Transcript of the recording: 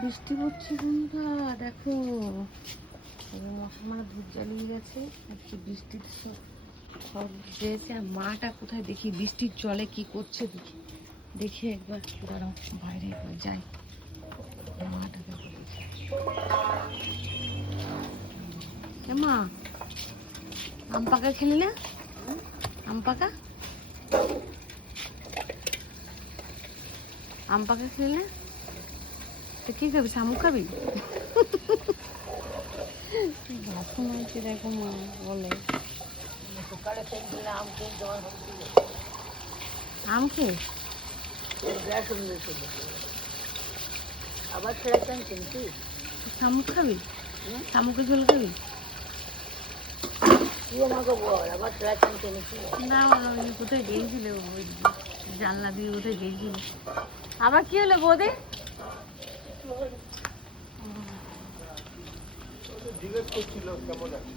বৃষ্টি পড়ছে বন্ধুরা, দেখো মশা মানে ধূপ জ্বালিয়ে গেছে। আজকে বৃষ্টির খবর দিয়েছে। আর মাটা কোথায় দেখি বৃষ্টির জলে কি করছে দেখি, দেখি একবার দাঁড়াও বাইরে একবার যাই, মাটাকে দেখি। মা আম পাকা খেলি না? আম পাকা আম পাকা খেলি না? তো কি খাবি, শামুক খাবি? ভাষণ হয়েছে দেখো মা বলে আম খেয়ে আবার ছেড়েছেন কিন্তু শামুক খাবি? শামুকের ঝোল খাবি? তুই আমাকে বল আবার ছেড়েছেন কিন্তু না ওই কোথায় গিয়েছিল, ওই জানলা দিয়ে কোথায় গিয়েছিল। আবার কি হলো বৌদি? জিজ্ঞেস করছিল কেমন আছে।